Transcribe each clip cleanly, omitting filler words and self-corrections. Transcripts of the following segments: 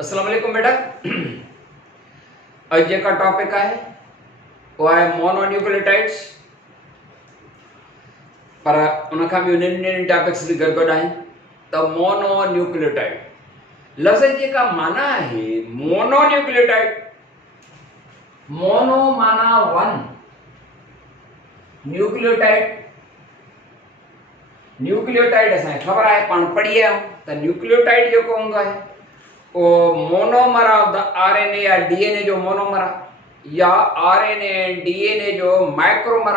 अस्सलाम वालेकुम बेटा। अॼु जेका टॉपिक आहे उहा आहे मोनोन्यूक्लियोटाइड्स, पर उनखां बि नंढियुनि टॉपिक्स बि गॾु आहिनि। त मोनोन्यूक्लियोटाइड लफ़्ज़ जेका माना आहे मोनोन्यूक्लियोटाइड, मोनो माना वन, न्यूक्लियोटाइड असांखे ख़बर आहे, पाण पढ़ी आया आहियूं त न्यूक्लियोटाइड जेको हूंदो आहे वो मोनोमर ऑफ द आरएनए या डीएनए जो मोनोमर या आरएनए एंड डीएनए जो माइक्रोमर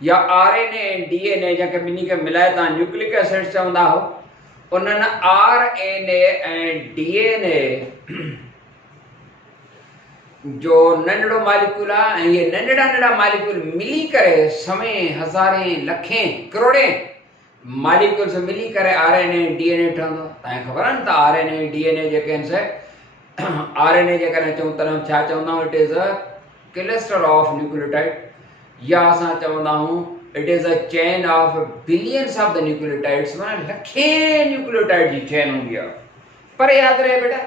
या आरएनए एंड डीएनए जंहिंखे ॿिन्ही खे मिलाए तव्हां न्यूक्लिक एसिड चवंदा हो, उन्हनि आरएनए ऐं डीएनए जो नंढड़ो मालिक्यूल आहे ऐं इहे नंढड़ा नंढड़ा मालिक्यूल मिली करे सवें हज़ारें लखें करोड़ें मालिक्यूल्स मिली करे आरएनए डीएनए ठहंदो। तव्हांखे ख़बर आहे न त आरएनए डीएनए जेके आहिनि से आरएनए जेकॾहिं चऊं त छा चवंदा आहियूं, it is a cluster of nucleotide, या असां चवंदा आहियूं it is a chain of billions of the nucleotides, माना लखें न्यूक्लियोटाइड जी चेन हूंदी आहे। पर यादि रहे बेटा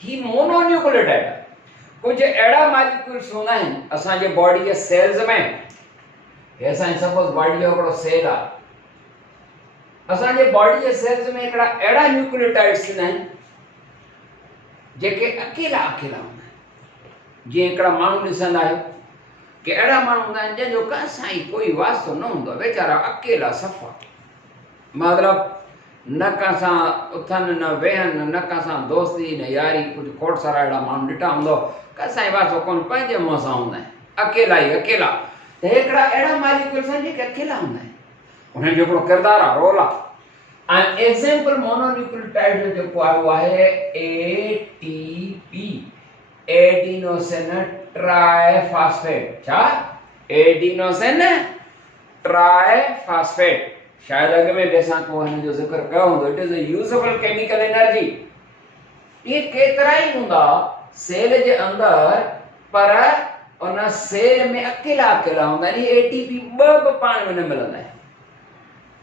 ही मोनोन्यूक्लियोटाइड आहे। कुछ अहिड़ा मालिक्यूल्स हूंदा आहिनि असांजे बॉडी जे सेल्स में, हे असांजी सपोज बॉडी जो हिकिड़ो सेल आहे, असांजे बॉडी जे सेल्स में हिकिड़ा अहिड़ा न्यूक्लियोटाइड्स हूंदा आहिनि जेके अकेला अकेला हूंदा आहिनि। जीअं हिकिड़ा माण्हू ॾिसंदा आहियो कि अहिड़ा माण्हू हूंदा आहिनि जंहिंजो कंहिं सां ई कोई वास्तो न हूंदो आहे, वेचारा अकेला सफ़ा, मतिलबु न कंहिं सां उथनि न वेहनि, न कंहिं सां दोस्ती न यारी, कुझु खोड़ सारा अहिड़ा माण्हू ॾिठा हूंदो, कंहिं सां ई वास्तो कोन, पंहिंजे मुंहं सां हूंदा आहिनि, अकेला ई अकेला। त हिकिड़ा अहिड़ा मालिक्यूल्स आहिनि जेके अकेला हूंदा आहिनि, उन्हनि जो हिकिड़ो किरदारु आहे, रोल आहे। ऐं एग्ज़ाम्पल मोनोन्यूक्लियोटाइड जो जेको आहे उहो आहे एटीपी, एडिनोसिन ट्राइफॉस्फेट। छा? Adenosine triphosphate. शायदि अॻ में बि असां को हिन जो ज़िक्र कयो हूंदो। It is a useful chemical energy. इहे केतिरा ई हूंदा सेल जे अंदरि, पर उन सेल में अकेला अकेला हूंदा आहिनि। एटीपी ॿ पाण में न मिलंदा आहिनि,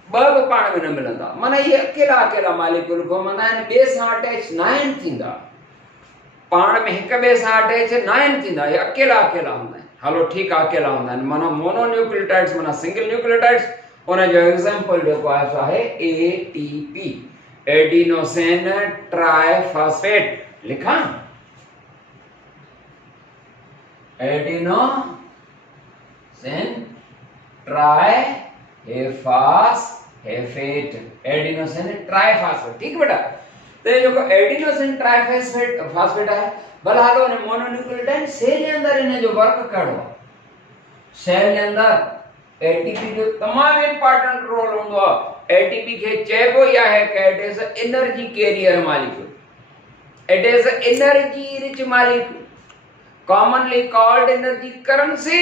ॿ पाण में न मिलंदा, माना इहे अकेला अकेला मालिक्यूल घुमंदा आहिनि, ॿिए सां अटैच न आहिनि थींदा, पाण में हिक ॿिए सां अटैच न आहिनि थींदा, इहे अकेला अकेला हूंदा आहिनि। हलो ठीकु आहे, अकेला हूंदा आहिनि, माना मोनोन्यूक्लियोटाइड्स माना सिंगल न्यूक्लियोटाइड्स। उन जो एग्ज़ाम्पल जेको आहे सो आहे एटीपी, एडिनोसिन ट्राइफॉस्फेट। लिखां एडिनोसिन ट्राइफॉस्फेट, एडिनोसिन ट्राइफॉस्फेट। ठीक बेटा, तो ये जो एडिनोसिन ट्राइफॉस्फेट है, भला हालो ने मोनोन्यूक्लियोटाइड सेल के अंदर इन्हें जो वर्क करो, सेल के अंदर एटीपी जो तमाम इंपॉर्टेंट रोल होंदो। एटीपी के चेबो या है कि it is energy carrier molecule, it is energy rich molecule, commonly called energy currency.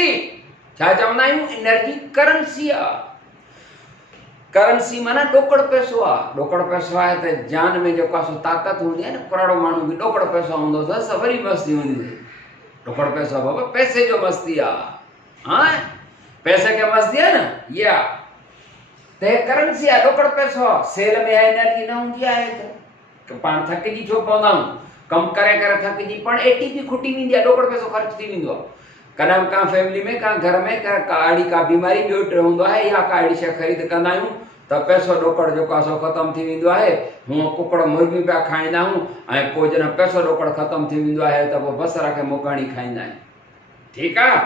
छा चवंदा आहियूं? एनर्जी करेंसी आ। करेंसी माना ॾोकड़ पैसो आहे। ॾोकड़ पैसो आहे त जान में जेको आहे सो ताक़त हूंदी आहे न, करोड़ो माण्हू बि ॾोकड़ पैसो हूंदो त वरी मस्ती हूंदी हुई। ॾोकड़ पैसो बाबा पैसे जो मस्ती आहे, हाँ पैसे खे मस्ती आहे न, या त करेंसी आहे, ॾोकड़ पैसो आहे। सेल में एनर्जी न हूंदी आहे त पाण थकिजी छो पवंदा आहियूं, कमु करे करे थकिजी पाण एटीपी खुटी वेंदी आहे, ॾोकड़ पैसो ख़र्च थी वेंदो आहे। कॾहिं का फैमिली में का घर में का बीमारी ॿियो टे हूंदो आहे, या का अहिड़ी शइ ख़रीद कंदा आहियूं त पैसो ॾोकड़ जेको आहे सो ख़तमु थी वेंदो आहे। हूअं कुकड़ मुर्गी पिया खाईंदा आहियूं ऐं पोइ जॾहिं पैसो ॾोकड़ ख़तमु थी वेंदो आहे त पोइ बसर खे मोकणी खाईंदा आहियूं। ठीकु आहे,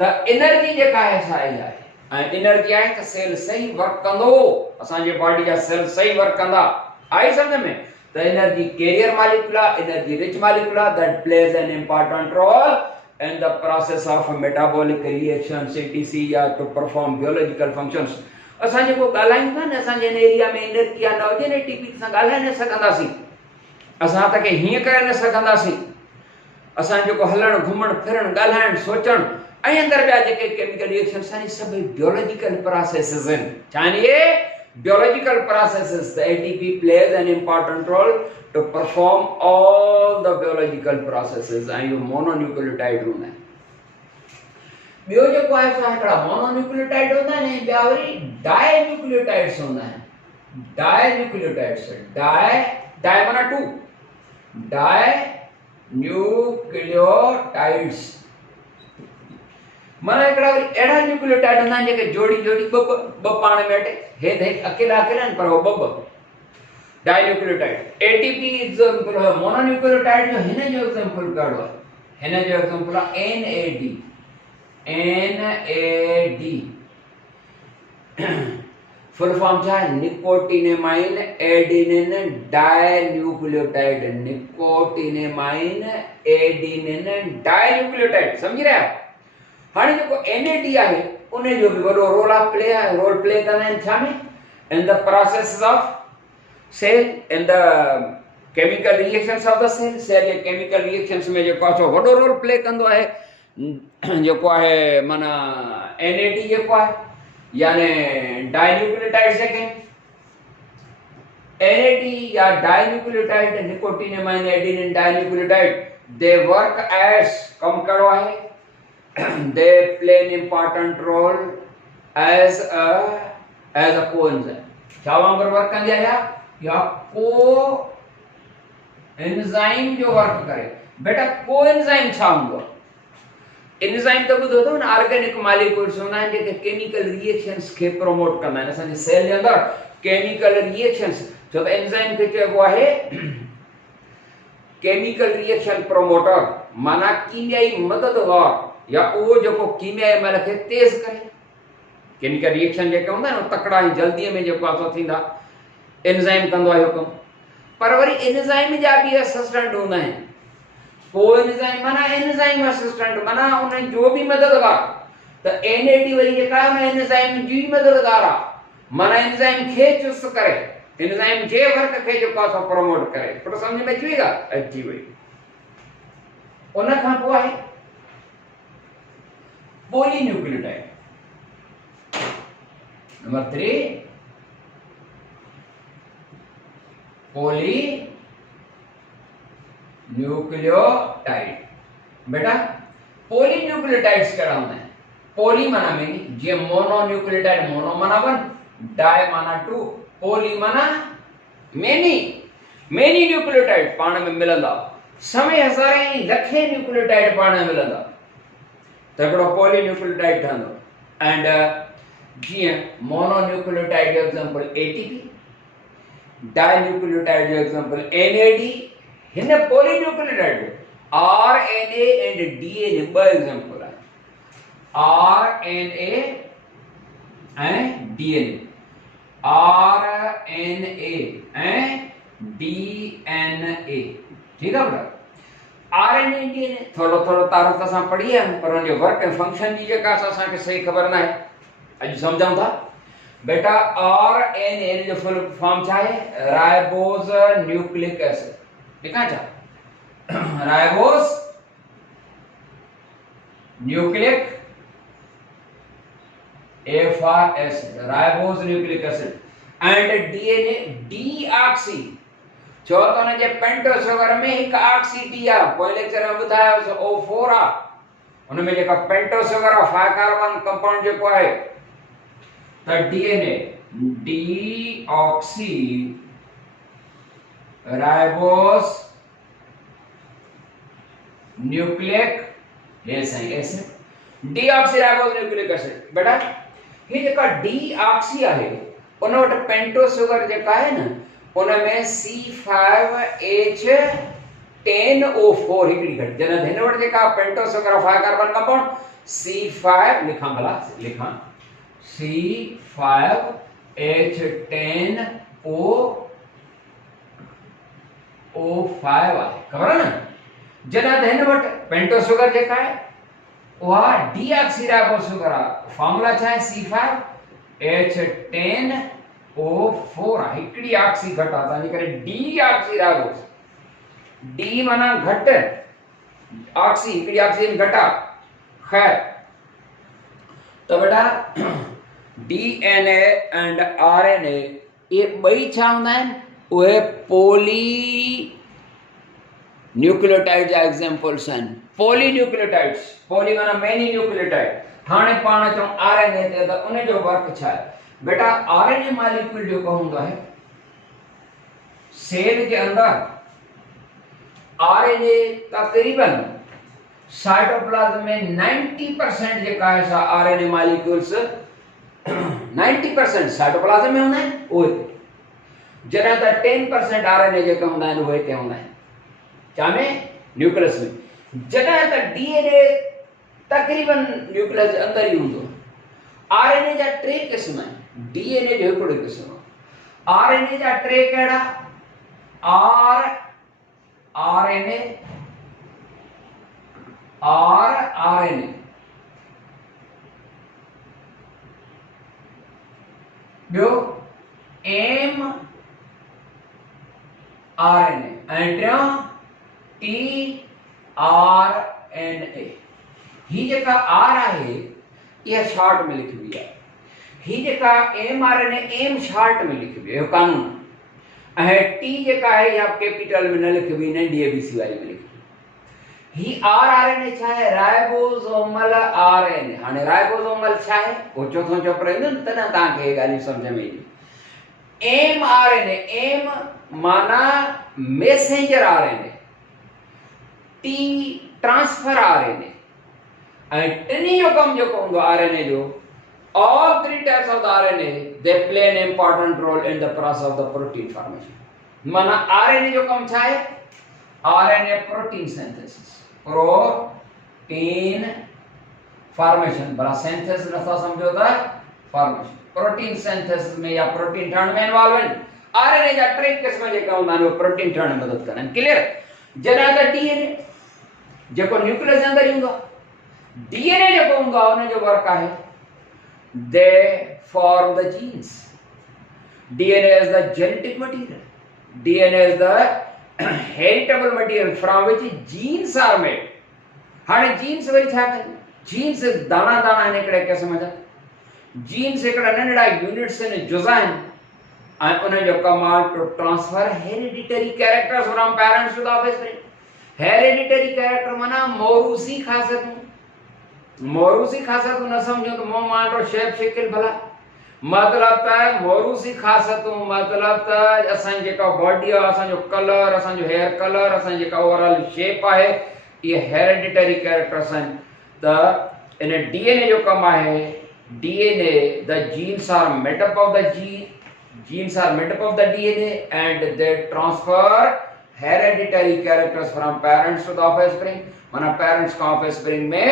त एनर्जी जेका आहे सा इहा आहे, ऐं एनर्जी आहे त सेल सही वर्क कंदो, असांजे बॉडी जा सेल सही वर्क कंदा। आई सम्झ में? त एनर्जी कैरियर मालिक्यूल आहे, एनर्जी रिच मालिक्यूल आहे, that plays an important role in the process of metabolic reactions etc या to perform biological functions। असां जेको ॻाल्हायूं था न, असांजे इन एरिया में एनर्जी आहे न हुजे न, टीपी सां ॻाल्हाए न सघंदासीं, असां त के हीअं करे न सघंदासीं। असां जेको हलणु घुमणु फिरणु ॻाल्हाइणु सोचणु ऐं अंदरि ॿिया जेके केमिकल रिएक्शन्स आहिनि, सभई बियोलॉजिकल प्रोसेसिस आहिनि। छा आहिनि इहे? biological processes। The ATP plays an important role to perform all the biological processes, and you mononucleotide हूंदा आहिनि। ॿियो जेको आहे सो हिकिड़ा मोनोन्यूक्लियोटाइड हूंदा आहिनि, ॿिया वरी डाइन्यूक्लियोटाइड्स हूंदा आहिनि। डाइन्यूक्लियोटाइड्स, डाइ माना टू, डाई न्यूक्लियोटाइड्स माना एकड़ा एड़ा न्यूक्लियोटाइड हूंदा आहिनि जेके जोड़ी जोड़ी ब पाण में अटे हे अकेला अकेला पर वो ब डाई न्यूक्लियोटाइड एटीपी एग्जांपल है मोनोन्यूक्लियोटाइड जो हिन जो एग्जांपल काढो हिन जो example NAD NAD full form छा है nicotinamide adenine dinucleotide nicotinamide adenine dinucleotide समझ रहे आप हाणे जो एनएडी है उन जो भी बड़ो रोल प्ले करना है छा में in the process of cell in the chemical reactions of the cell या केमिकल रिएक्शंस में जो को बड़ो रोल प्ले कंदो है जो को है माना एनएडी जो को है यानी डाइन्यूक्लियोटाइड जेके एनएडी या dinucleotide nicotinamide adenine dinucleotide they work as कम करो है they play an important role as a coenzyme क्या वांगर वर्क कंदे या कोएंजाइम जो वर्क करे बेटा कोएंजाइम छा हुंदो एंजाइम तो बुधो तो ना ऑर्गेनिक मॉलिक्यूल्स होना है जेके केमिकल रिएक्शंस के प्रमोट करना है असन सेल के अंदर केमिकल रिएक्शंस जो एंजाइम के चेबो है केमिकल रिएक्शन प्रमोटर माना कीमियाई मददगार या वो जो को कीमियाई मल के तेज करे केमिकल रिएक्शन जेके होंदा न तकड़ा ही जल्दी में जो पासो थींदा एंजाइम कंदो है हुकम पर वरी एंजाइम जा भी असिस्टेंट होंदा है कोएंजाइम माना एंजाइम असिस्टेंट माना उन जो भी मददगार तो एनएडी वरी जेका है एंजाइम जी मददगार आ माना एंजाइम खे चुस्त करे एंजाइम जे वर्क खे जो पासो प्रमोट करे पर समझ में अचेगा अची वई उन खां पोइ आहे पॉलीन्यूक्लियोटाइड नंबर 3 पॉलीन्यूक्लियोटाइड बेटा पॉलीन्यूक्लियोटाइड्स केड़ा होंदा है पॉली माना मेनी जे मोनोन्यूक्लियोटाइड मोनो माना 1 डाई माना 2 पॉली माना मेनी मेनी न्यूक्लियोटाइड पाण में मिलंदा समय हजारे लखे न्यूक्लियोटाइड पाण में मिलंदा तकड़ो पॉलीन्यूक्लियोटाइड ठंदो एंड जी मोनोन्यूक्लियोटाइड जो एग्जांपल एटीपी डाइन्यूक्लियोटाइड जो एग्जांपल एनएडी हिन पॉलीन्यूक्लियोटाइड आरएनए एंड डीएनए ब एग्जांपल है RNA and DNA RNA and DNA ठीक है बेटा आरएनए डीएनए थोड़ो थोड़ो तारो त असां पढ़ी है पर उन जो वर्क एंड फंक्शन जी जेका असां के सही खबर ना है अज समझाऊं था बेटा आरएनए जो फुल फॉर्म छा है राइबोस न्यूक्लिक एसिड लिखा छा ribose nucleic A for acid ribose nucleic acid and DNA deoxy जो तो ने जे पेंटो शुगर में एक ऑक्सी डी आ कोई लेक्चर में बताया सो O4 आ उन में जेका पेंटो शुगर आ 5 कार्बन कंपाउंड जो है तो DNA deoxy ribose nucleic acid deoxy ribose nucleic acid बेटा ये जेका डीऑक्सी है उन वट पेंटो शुगर जेका है ना उनमें C5H10O4 हिकड़ी घट जन हिन वट जेका पेंटो शुगर 5 कार्बन कंपाउंड C5 लिखा भला लिखा C5H10O5 है खबर है ना जन हिन वट पेंटो शुगर जेका है वा डीऑक्सीराइबोस शुगर फार्मूला छा है C5H10O4 हिकड़ी ऑक्सी घट आता यानी करे डीऑक्सीराइबोस डी माना घट ऑक्सी हिकड़ी ऑक्सीजन घटा खैर तो बेटा डीएनए एंड आरएनए ये बई छा हुंदा आहिनि उहे पॉली न्यूक्लियोटाइड जा एग्जांपल्स आहिनि पॉलीन्यूक्लियोटाइड्स पॉली माना मेनी न्यूक्लियोटाइड हाणे पाण चऊं आरएनए ते त उन जो वर्क छा आहे बेटा आरएनए मॉलिक्यूल जो को हुंदो है सेल के अंदर आरएनए तकरीबन साइटोप्लाज्म में 90% जेका है सा आरएनए मॉलिक्यूल्स 90% साइटोप्लाज्म में हूंदा आहिनि उहे जॾहिं त 10% आरएनए जेका हूंदा आहिनि उहे हिते हूंदा आहिनि छा में न्यूक्लियस में जॾहिं त डीएनए तकरीबन न्यूक्लियस जे अंदर ही हूंदो आरएनए जा टे क़िस्म आहिनि डीएनए जो हिकिड़ो क़िस्म आरएनए जा टे कहिड़ा आरएनए ॿियो एम आरएनए ऐं टियों टीआरएनए ही जेका आर आहे इहा शॉर्ट में लिखबी आहे ही जेका एम आरएनए एम शॉर्ट में लिखबी आहे कानून ऐं टी जेका आहे या कैपिटल में न लिखबी नंढी एबीसी वारी में लिखबी ही आरएनए छा आहे राइबोसोमल आरएनए हाणे राइबोसोमल छा आहे वो चौथों चौपर ईंदो न तॾहिं तव्हांखे हे ॻाल्हियूं सम्झ में ईंदियूं एम आरएनए एम माना messenger RNA T transfer RNA ऐं टिनी जो कम जेको हूंदो आरएनए जो all three types of the RNA they play an important role in the process of the protein formation माना RNA जो कम छा है RNA protein synthesis protein formation बड़ा synthesis नथा समझो था formation protein synthesis में या protein ठहण में इन्वॉल्व आहिनि RNA जा टे क़िस्म जेका हूंदा आहिनि उहे प्रोटीन ठहण में मदद कंदा आहिनि क्लियर जॾहिं त DNA जेको न्यूक्लियस जे अंदर हूंदो DNA जेको हूंदो आहे उन जो वर्क आहे they form the genes DNA is the genetic material DNA is the heritable material from which genes are made हाणे genes वरी छा कनि genes दाना दाना आहिनि हिकिड़े क़िस्म जा genes हिकिड़ा नंढड़ा यूनिट्स आहिनि जुज़ा आहिनि ऐं उन जो कम आहे to transfer hereditary characters from parents to the offspring hereditary character माना मौरूसी ख़ासियतूं मौरूसी ख़ासियतूं न समझो तो मुंह मांडो शेप शिकिल भला मतलब त मौरूसी ख़ासियतूं मतलब त असां जेका बॉडी आहे असांजो कलर असांजो हेयर कलर असां जेका ओवरऑल शेप आहे ये हेरिडिटरी कैरेक्टर्स आहिनि त इन डीएनए जो कम आहे DNA the genes are made up of the genes are made up of the DNA and they transfer hereditary characters from parents to the offspring माना पेरेंट्स का offspring में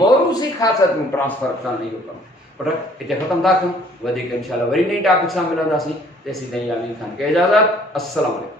मौरूसी ख़ासियतूं ट्रांसफर करण जो कमु पर हिते ख़तमु था कयूं वधीक इंशाल्लाह वरी नई टॉपिक सां मिलंदासीं तेसीं ताईं आमीर ख़ान खे इजाज़त अस्सलाम वालेकुम।